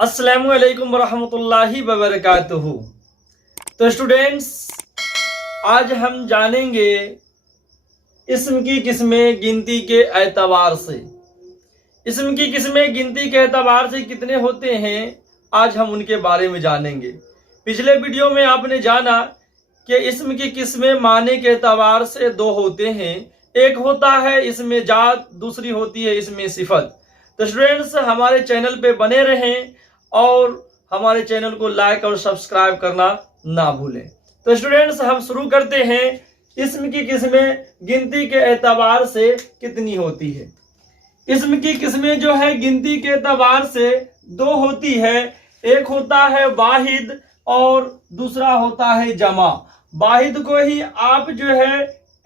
अस्सलामु अलैकुम वरहमतुल्लाहि वबरकातुहू। तो स्टूडेंट्स, आज हम जानेंगे इस्म की किस्में गिनती के एतबार से। इस्म की किस्में गिनती के एतबार से कितने होते हैं, आज हम उनके बारे में जानेंगे। पिछले वीडियो में आपने जाना कि इस्म की किस्में माने के एतबार से दो होते हैं। एक होता है इसमें जात, दूसरी होती है इसमें सिफत। तो स्टूडेंट्स, हमारे चैनल पे बने रहें और हमारे चैनल को लाइक और सब्सक्राइब करना ना भूलें। तो स्टूडेंट्स, हम शुरू करते हैं। इस्म की किस्में गिनती के एतबार से कितनी होती है। इस्म की किस्में जो है गिनती के एतबार से दो होती है। एक होता है वाहिद और दूसरा होता है जमा। वाहिद को ही आप जो है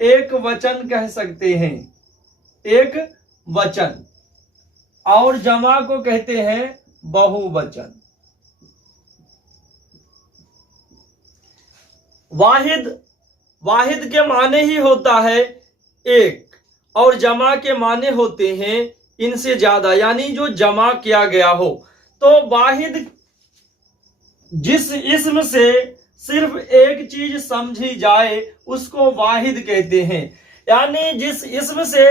एक वचन कह सकते हैं, एक वचन, और जमा को कहते हैं बहुवचन। वाहिद के माने ही होता है एक, और जमा के माने होते हैं इनसे ज्यादा, यानी जो जमा किया गया हो। तो वाहिद जिस इस्म से सिर्फ एक चीज समझी जाए उसको वाहिद कहते हैं। यानी जिस इस्म से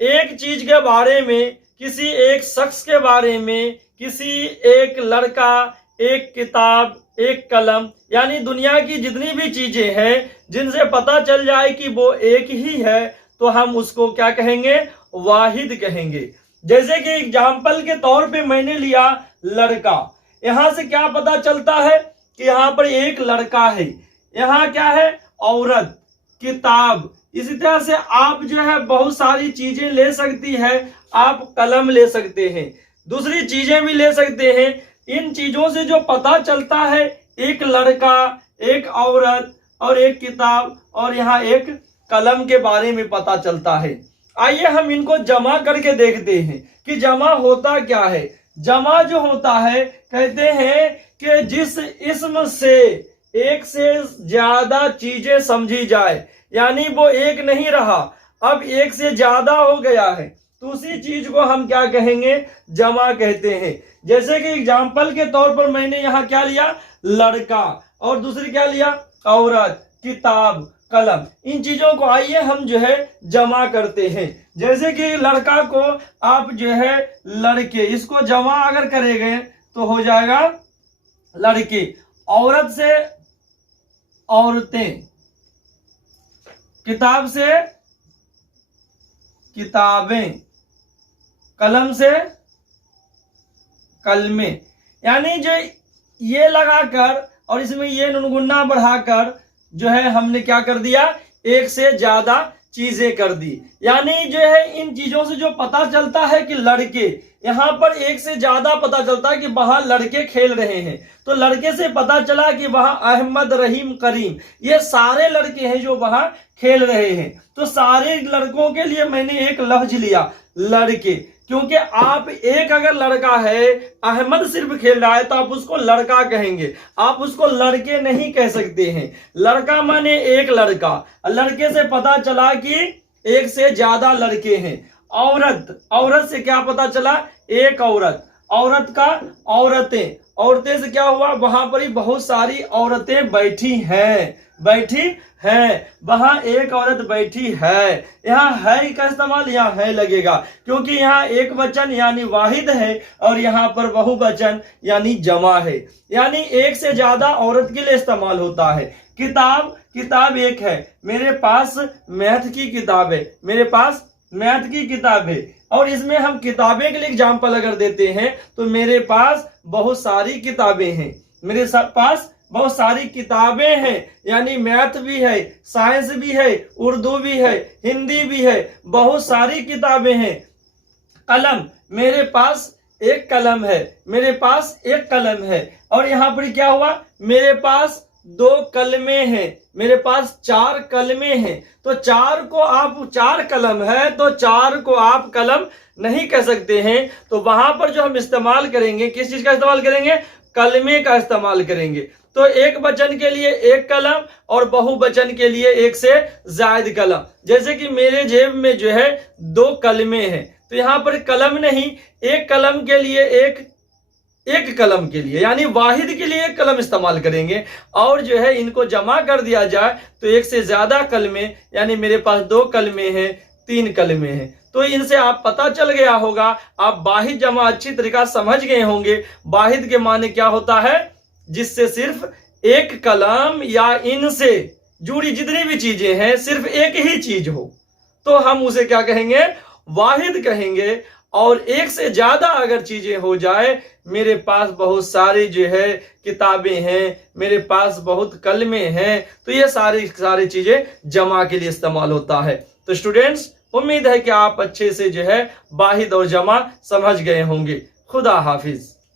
एक चीज के बारे में, किसी एक शख्स के बारे में, किसी एक लड़का, एक किताब, एक कलम, यानी दुनिया की जितनी भी चीजें हैं जिनसे पता चल जाए कि वो एक ही है, तो हम उसको क्या कहेंगे? वाहिद कहेंगे। जैसे कि एग्जाम्पल के तौर पे मैंने लिया लड़का। यहां से क्या पता चलता है कि यहां पर एक लड़का है। यहां क्या है? औरत, किताब। इसी तरह से आप जो है बहुत सारी चीजें ले सकती है। आप कलम ले सकते हैं, दूसरी चीजें भी ले सकते हैं। इन चीजों से जो पता चलता है, एक लड़का, एक औरत और एक किताब और यहाँ एक कलम के बारे में पता चलता है। आइए हम इनको जमा करके देखते हैं कि जमा होता क्या है। जमा जो होता है, कहते हैं कि जिस इस्म से एक से ज्यादा चीजें समझी जाए, यानी वो एक नहीं रहा, अब एक से ज्यादा हो गया है, तो उसी चीज को हम क्या कहेंगे? जमा कहते हैं। जैसे कि एग्जाम्पल के तौर पर मैंने यहाँ क्या लिया? लड़का, और दूसरी क्या लिया? औरत, किताब, कलम। इन चीजों को आइए हम जो है जमा करते हैं। जैसे कि लड़का को आप जो है लड़के, इसको जमा अगर करेंगे तो हो जाएगा लड़के। औरत से औरतें, किताब से किताबें, कलम से कलमें। यानी जो ये लगाकर और इसमें ये नुनगुन्ना बढ़ाकर जो है हमने क्या कर दिया? एक से ज्यादा चीजें कर दी। यानी जो है इन चीजों से जो पता चलता है कि लड़के, यहाँ पर एक से ज्यादा पता चलता है कि वहां लड़के खेल रहे हैं। तो लड़के से पता चला कि वहां अहमद, रहीम, करीम, ये सारे लड़के हैं जो वहां खेल रहे हैं। तो सारे लड़कों के लिए मैंने एक लफ्ज लिया, लड़के। क्योंकि आप एक अगर लड़का है, अहमद सिर्फ खेल रहा है, तो आप उसको लड़का कहेंगे, आप उसको लड़के नहीं कह सकते हैं। लड़का माने एक लड़का। लड़के से पता चला कि एक से ज्यादा लड़के हैं। औरत, औरत से क्या पता चला? एक औरत। औरत का औरतें, औरतें से क्या हुआ? वहां पर ही बहुत सारी औरतें बैठी हैं, बैठी है, वहां एक औरत बैठी है। यहाँ है का इस्तेमाल यहाँ है लगेगा, क्योंकि यहाँ एक वचन यानी वाहिद है और यहाँ पर बहुवचन यानी जमा है। यानी एक से ज्यादा औरत के लिए इस्तेमाल होता है। किताब, किताब एक है। मेरे पास मैथ की किताब है, मेरे पास मैथ की किताब है। और इसमें हम किताबें के लिए एग्जाम्पल अगर देते हैं तो मेरे पास बहुत सारी किताबें हैं, मेरे पास बहुत सारी किताबें हैं। यानी मैथ भी है, साइंस भी है, उर्दू भी है, हिंदी भी है, बहुत सारी किताबें हैं। कलम, मेरे पास एक कलम है, मेरे पास एक कलम है। और यहाँ पर क्या हुआ? मेरे पास दो कलमें हैं, मेरे पास चार कलमें हैं। तो चार को आप, चार कलम है तो चार को आप कलम नहीं कह सकते हैं। तो वहां पर जो हम इस्तेमाल करेंगे, किस चीज का इस्तेमाल करेंगे? कलमे का इस्तेमाल करेंगे। तो एक वचन के लिए एक कलम और बहुवचन के लिए एक से ज्यादा कलम। जैसे कि मेरे जेब में जो है दो कलमे हैं, तो यहाँ पर कलम नहीं, एक कलम के लिए एक एक कलम के लिए, यानी वाहिद के लिए एक कलम इस्तेमाल करेंगे। और जो है इनको जमा कर दिया जाए तो एक से ज्यादा कलमें, यानी मेरे पास 2 कलमें हैं, 3 कलमें हैं। तो इनसे आप पता चल गया होगा, आप वाहिद जमा अच्छी तरीका समझ गए होंगे। वाहिद के माने क्या होता है, जिससे सिर्फ एक कलम या इनसे जुड़ी जितनी भी चीजें हैं सिर्फ एक ही चीज हो, तो हम उसे क्या कहेंगे, वाहिद कहेंगे। और एक से ज्यादा अगर चीजें हो जाए, मेरे पास बहुत सारी जो है किताबें हैं, मेरे पास बहुत कलमें हैं, तो ये सारी चीजें जमा के लिए इस्तेमाल होता है। तो स्टूडेंट्स, उम्मीद है कि आप अच्छे से जो है वाहिद और जमा समझ गए होंगे। खुदा हाफिज।